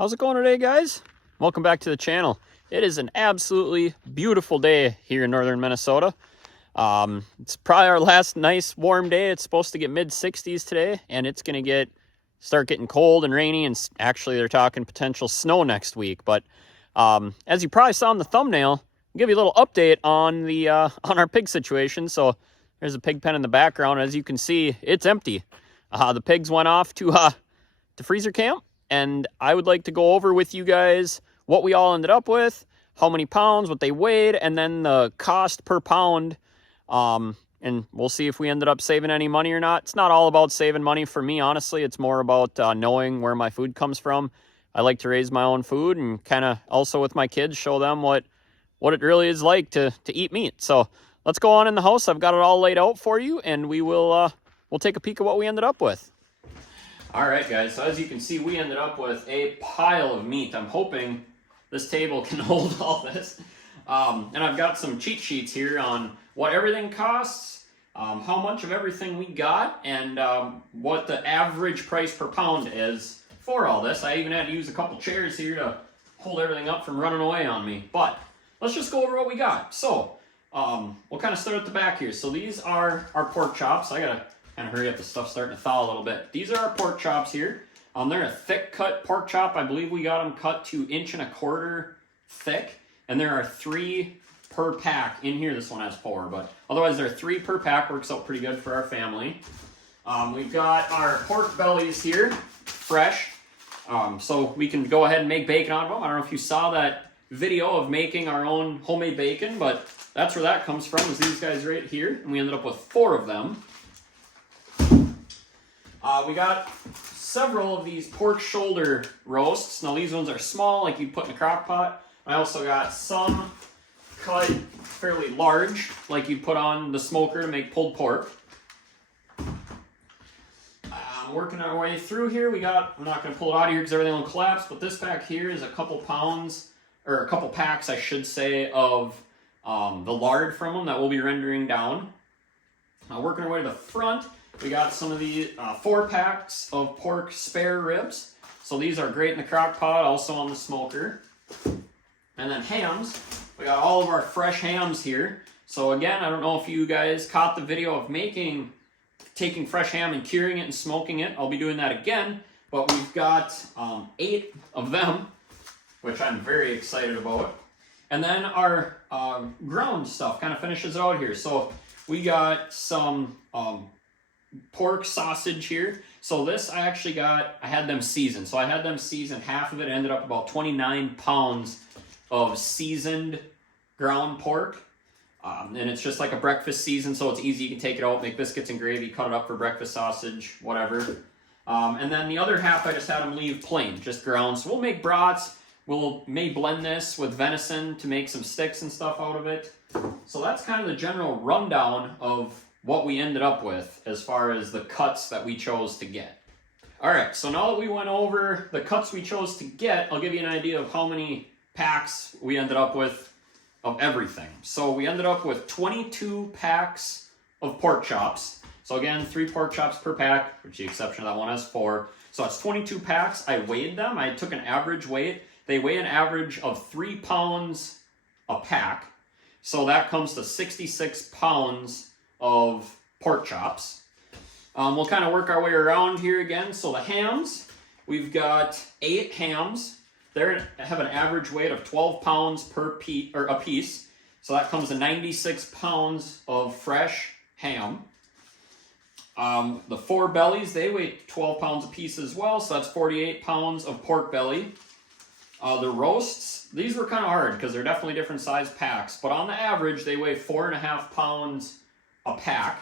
How's it going today, guys? Welcome back to the channel. It is an absolutely beautiful day here in northern Minnesota. It's probably our last nice warm day. It's supposed to get mid-60s today, and it's going to start getting cold and rainy, and actually they're talking potential snow next week. But as you probably saw in the thumbnail, I'll give you a little update on the on our pig situation. So there's a pig pen in the background. As you can see, it's empty. The pigs went off to freezer camp. And I would like to go over with you guys what we all ended up with, how many pounds, what they weighed, and then the cost per pound. And we'll see if we ended up saving any money or not. It's not all about saving money for me, honestly. It's more about knowing where my food comes from. I like to raise my own food and kind of also with my kids show them what it really is like to eat meat. So let's go on in the house. I've got it all laid out for you, and we'll take a peek at what we ended up with. All right, guys, so as you can see, we ended up with a pile of meat. I'm hoping this table can hold all this. And I've got some cheat sheets here on what everything costs, how much of everything we got, and what the average price per pound is for all this. I even had to use a couple chairs here to hold everything up from running away on me. But let's just go over what we got. So we'll kind of start at the back here. So these are our pork chops. I got to kind of hurry up, the stuff's starting to thaw a little bit. These are our pork chops here. They're a thick cut pork chop. I believe we got them cut to 1.25 inches thick, and there are 3 per pack in here. This one has 4, but otherwise there are 3 per pack. Works out pretty good for our family. We've got our pork bellies here, fresh, so we can go ahead and make bacon out of them. I don't know if you saw that video of making our own homemade bacon, but that's where that comes from, is these guys right here, and we ended up with 4 of them. We got several of these pork shoulder roasts. Now these ones are small, like you'd put in a crock pot. I also got some cut fairly large, like you'd put on the smoker to make pulled pork. Working our way through here, I'm not going to pull it out of here because everything will collapse, but this back here is a couple pounds, or a couple packs, I should say, of the lard from them that we'll be rendering down. Working our way to the front, we got some of the 4 packs of pork spare ribs. So these are great in the crock pot, also on the smoker. And then hams. We got all of our fresh hams here. So again, I don't know if you guys caught the video of taking fresh ham and curing it and smoking it. I'll be doing that again. But we've got 8 of them, which I'm very excited about. And then our ground stuff kind of finishes it out here. So we got some pork sausage here. So this I had them seasoned. So I had them seasoned, half of it ended up about 29 pounds of seasoned ground pork. And it's just like a breakfast season, so it's easy. You can take it out, make biscuits and gravy, cut it up for breakfast sausage, whatever. And then the other half I just had them leave plain, just ground. So we'll make brats. May blend this with venison to make some sticks and stuff out of it. So that's kind of the general rundown of what we ended up with as far as the cuts that we chose to get. All right, so now that we went over the cuts we chose to get, I'll give you an idea of how many packs we ended up with of everything. So we ended up with 22 packs of pork chops. So again, 3 pork chops per pack, with the exception of that one has 4. So that's 22 packs. I weighed them. I took an average weight. They weigh an average of 3 pounds a pack. So that comes to 66 pounds of pork chops. We'll kind of work our way around here again. So the hams, we've got 8 hams. They have an average weight of 12 pounds a piece. So that comes to 96 pounds of fresh ham. The 4 bellies, they weigh 12 pounds a piece as well. So that's 48 pounds of pork belly. The roasts, these were kind of hard because they're definitely different size packs. But on the average, they weigh 4.5 pounds a pack.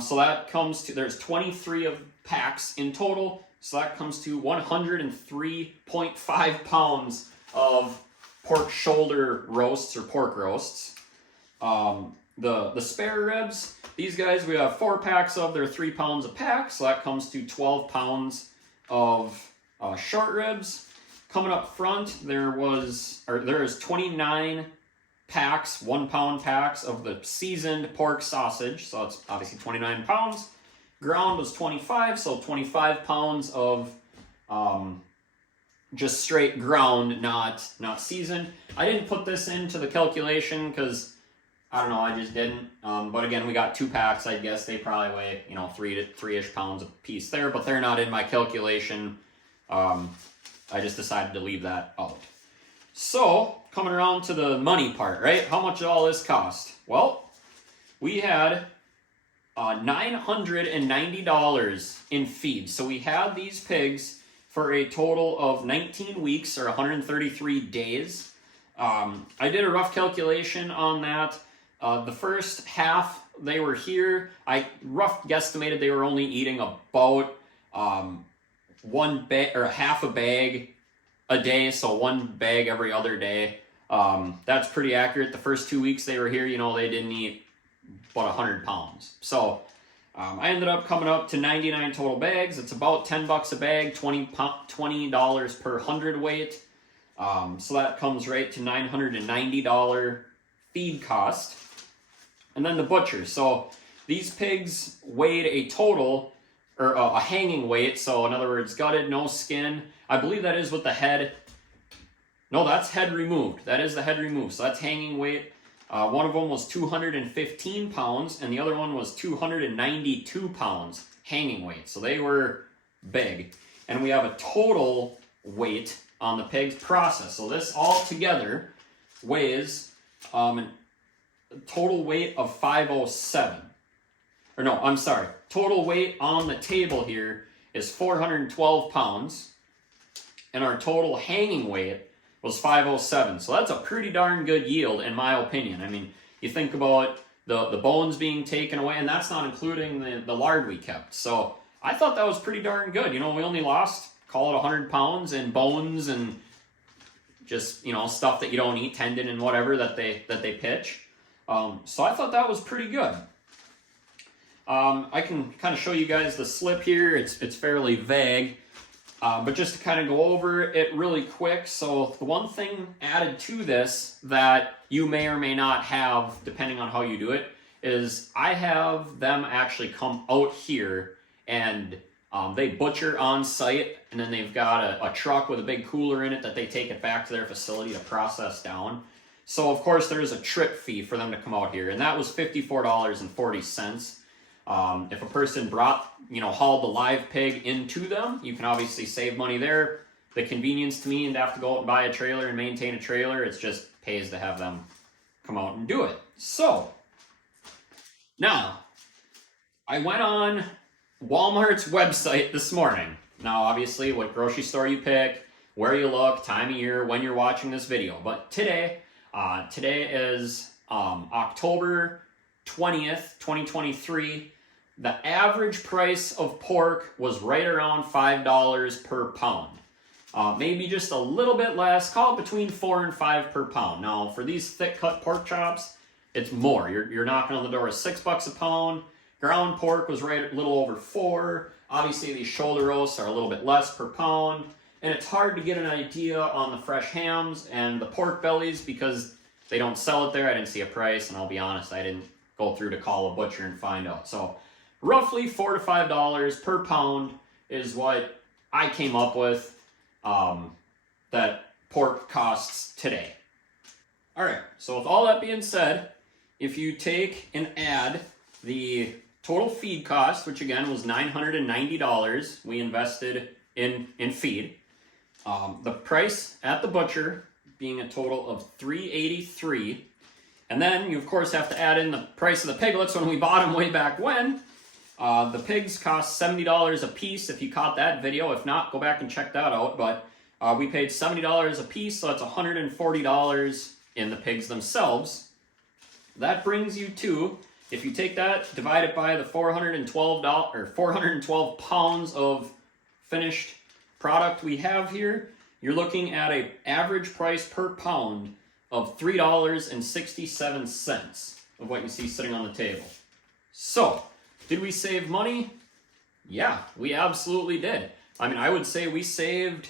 So that comes to, there's 23 of packs in total. So that comes to 103.5 pounds of pork shoulder roasts or pork roasts. The spare ribs, these guys we have 4 packs of, they're 3 pounds a pack. So that comes to 12 pounds of short ribs. Coming up front, there is 29 packs, 1 pound packs of the seasoned pork sausage. So it's obviously 29 pounds. Ground was 25, so 25 pounds of just straight ground, not seasoned. I didn't put this into the calculation because I don't know, I just didn't. But again, we got 2 packs. I guess they probably weigh 3-ish pounds a piece there, but they're not in my calculation. I just decided to leave that out. So coming around to the money part, right? How much did all this cost? Well, we had $990 in feed. So we had these pigs for a total of 19 weeks or 133 days. I did a rough calculation on that. The first half they were here, I rough guesstimated they were only eating about one bag or half a bag a day, so 1 bag every other day. That's pretty accurate. The first 2 weeks they were here, they didn't eat about 100 pounds. So I ended up coming up to 99 total bags. It's about $10 a bag, $20 per hundredweight. So that comes right to $990 feed cost. And then the butcher. So these pigs weighed a total, or a hanging weight. So in other words, gutted, no skin. I believe that is with the head. No, that's head removed. That is the head removed. So that's hanging weight. One of them was 215 pounds, and the other one was 292 pounds hanging weight. So they were big. And we have a total weight on the pigs processed. So this all together weighs a total weight of 507. Or no, I'm sorry. Total weight on the table here is 412 pounds. And our total hanging weight was 507. So that's a pretty darn good yield in my opinion. I mean, you think about the bones being taken away, and that's not including the lard we kept. So I thought that was pretty darn good. We only lost, call it 100 pounds in bones and just, stuff that you don't eat, tendon and whatever that they pitch. So I thought that was pretty good. I can kind of show you guys the slip here. It's fairly vague. But just to kind of go over it really quick, so the one thing added to this that you may or may not have, depending on how you do it, is I have them actually come out here and they butcher on site, and then they've got a truck with a big cooler in it that they take it back to their facility to process down. So of course there is a trip fee for them to come out here, and that was $54.40. If a person hauled the live pig into them, you can obviously save money there. The convenience to me and to have to go out and buy a trailer and maintain a trailer, it's just pays to have them come out and do it. So, now, I went on Walmart's website this morning. Now, obviously, what grocery store you pick, where you look, time of year, when you're watching this video. But today is October 20th, 2023. The average price of pork was right around $5 per pound. Maybe just a little bit less, call it between $4 and $5 per pound. Now, for these thick cut pork chops, it's more. You're knocking on the door of $6 a pound. Ground pork was right a little over $4. Obviously, these shoulder roasts are a little bit less per pound. And it's hard to get an idea on the fresh hams and the pork bellies because they don't sell it there. I didn't see a price, and I'll be honest, I didn't go through to call a butcher and find out. So roughly $4 to $5 per pound is what I came up with that pork costs today. All right, so with all that being said, if you take and add the total feed cost, which again was $990 we invested in feed, the price at the butcher being a total of $383. And then you, of course, have to add in the price of the piglets when we bought them way back when. The pigs cost $70 a piece if you caught that video. If not, go back and check that out. But we paid $70 a piece, so that's $140 in the pigs themselves. That brings you to, if you take that, divide it by the 412 pounds of finished product we have here, you're looking at an average price per pound of $3.67 of what you see sitting on the table. So, did we save money? Yeah, we absolutely did. I mean, I would say we saved,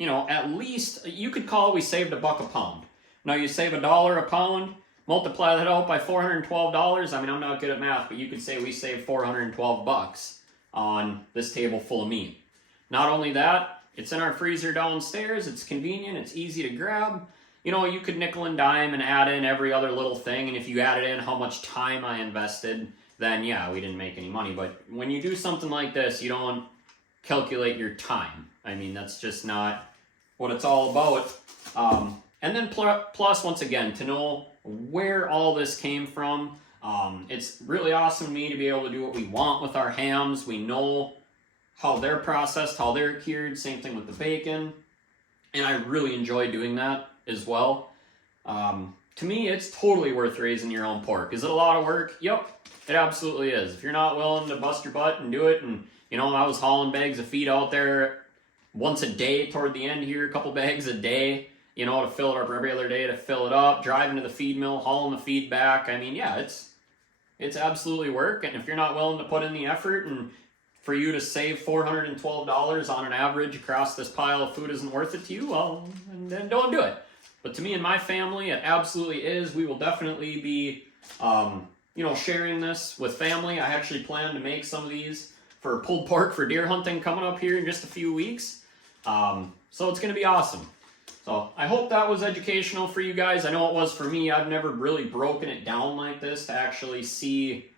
at least, you could call it we saved $1 a pound. Now, you save $1 a pound, multiply that out by $412. I mean, I'm not good at math, but you could say we saved $412 on this table full of meat. Not only that, It's in our freezer downstairs. It's convenient. It's easy to grab. You know, you could nickel and dime and add in every other little thing. And if you added in how much time I invested, then yeah, we didn't make any money. But when you do something like this, you don't calculate your time. I mean, that's just not what it's all about. And then plus, once again, to know where all this came from. It's really awesome to me to be able to do what we want with our hams. We know how they're processed, how they're cured. Same thing with the bacon. And I really enjoy doing that as well. To me, it's totally worth raising your own pork. Is it a lot of work? Yep, it absolutely is. If you're not willing to bust your butt and do it, and you know, I was hauling bags of feed out there once a day toward the end here, a couple bags a day, you know, to fill it up every other day, to fill it up, driving to the feed mill, hauling the feed back. I mean, yeah, it's absolutely work. And if you're not willing to put in the effort, and for you to save $412 on an average across this pile of food isn't worth it to you, well, then don't do it. But to me and my family, it absolutely is. We will definitely be, you know, sharing this with family. I actually plan to make some of these for pulled pork for deer hunting coming up here in just a few weeks. So it's going to be awesome. So I hope that was educational for you guys. I know it was for me. I've never really broken it down like this to actually see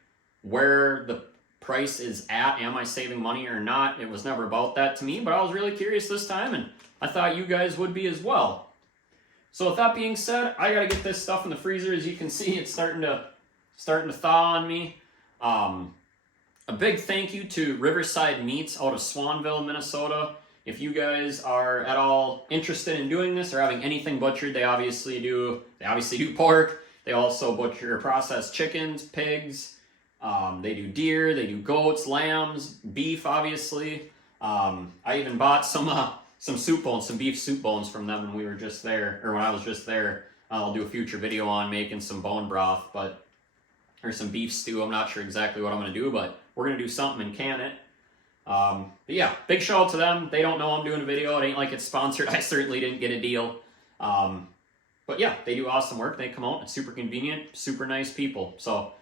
where the price is at. Am I saving money or not? It was never about that to me, but I was really curious this time, and I thought you guys would be as well. So with that being said, I gotta get this stuff in the freezer. As you can see, it's starting to thaw on me. A big thank you to Riverside Meats out of Swanville, Minnesota. If you guys are at all interested in doing this or having anything butchered, they obviously do pork. They also butcher or process chickens, pigs. They do deer, they do goats, lambs, beef, obviously. I even bought some soup bones, some beef soup bones from them when we were just there, or when I was just there. I'll do a future video on making some bone broth, or some beef stew. I'm not sure exactly what I'm going to do, but we're going to do something and can it. But yeah, big shout out to them. They don't know I'm doing a video. It ain't like it's sponsored. I certainly didn't get a deal. But yeah, they do awesome work. They come out. It's super convenient, super nice people. So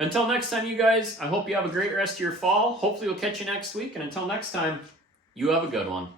until next time, you guys, I hope you have a great rest of your fall. Hopefully we'll catch you next week. And until next time, you have a good one.